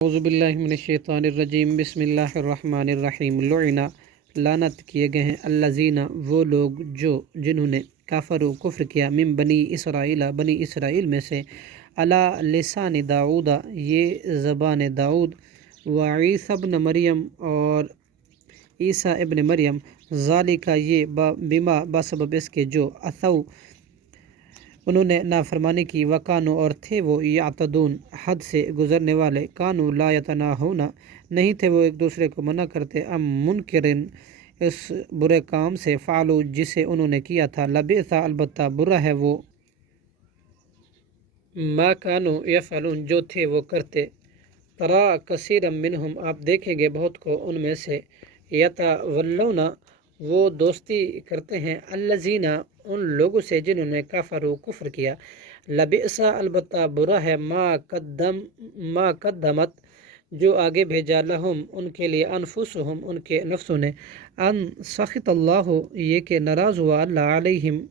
اعوذ باللہ من الشیطان الرجیم بسم اللہ الرحمن الرحیم لعنا لعنت کیے گئے ہیں الذین وہ لوگ جنہوں نے کفر کیا من بنی اسرائیل میں سے علی لسان داؤد یہ زبان داؤد و عیسی ابن مریم اور عیسیٰ ابن مریم ذالک یہ بما بسبب اس کے جو عصوا انہوں نے نافرمانی کی وکانو اور تھے وہ یعتدون حد سے گزرنے والے کانو لا یتناہون نہیں تھے وہ ایک دوسرے کو منع کرتے منکرن اس برے کام سے فعلوا جسے انہوں نے کیا تھا لبئس البتہ برا ہے وہ ما کانو یفعلون جو تھے وہ کرتے ترا کثیرا منہم آپ دیکھیں گے بہت کو ان میں سے یتولون وہ دوستی کرتے ہیں الذین ان لوگوں سے جنہوں نے کفر کیا لبئس البتہ برا ہے ما قدمت جو آگے بھیجا لہم ان کے لیے انفسہم ان کے نفسوں نے ان سخط اللہ یہ کہ ناراض ہوا اللہ علیہم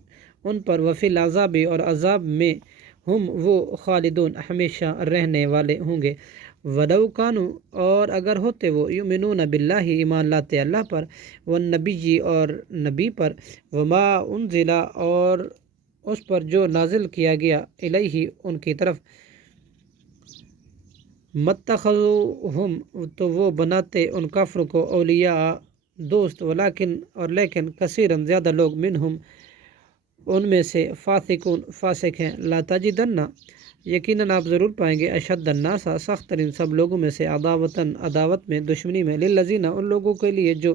ان پر وفی العذاب اور عذاب میں ہم وہ خالدون ہمیشہ رہنے والے ہوں گے ولو کانوا اور اگر ہوتے وہ یؤمنون باللہ ایمان لاتے اللہ پر والنبی اور نبی پر وما انزل اور اس پر جو نازل کیا گیا الیہ ان کی طرف متخذوہم تو وہ بناتے ان کافر کو اولیاء دوست لیکن کثیرا زیادہ لوگ منہم ان میں سے فاسق ہیں لا تجدن یقیناً آپ ضرور پائیں گے اشد الناس سخت ترین سب لوگوں میں سے عداوت میں دشمنی میں للذین ان لوگوں کے لیے جو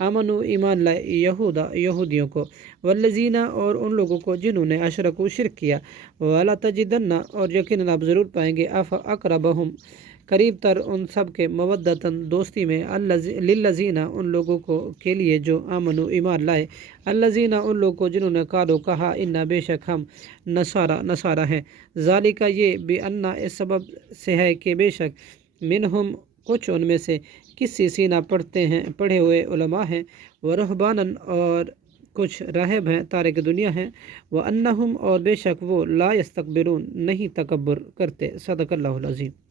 آمنو ایمان لائے یہودیوں کو والذین اور ان لوگوں کو جنہوں نے اشرکو شرک کیا ولا تجدن اور یقیناً آپ ضرور پائیں گے اقربہم قریب تر ان سب کے مودتاً دوستی میں للذین ان لوگوں کو کے لیے جو آمنو ایمان لائے الذین ان لوگوں کو جنہوں نے قالوا کہا انا بے شک ہم نصارہ ہیں ذالک یہ بأن اس سبب سے ہے کہ بے شک منہم کچھ ان میں سے قسیسین پڑھے ہوئے علماء ہیں ورہباناً اور کچھ راہب ہیں تارک دنیا ہیں وانہم اور بے شک وہ لا یستکبرون نہیں تکبر کرتے صدق اللہ العظیم.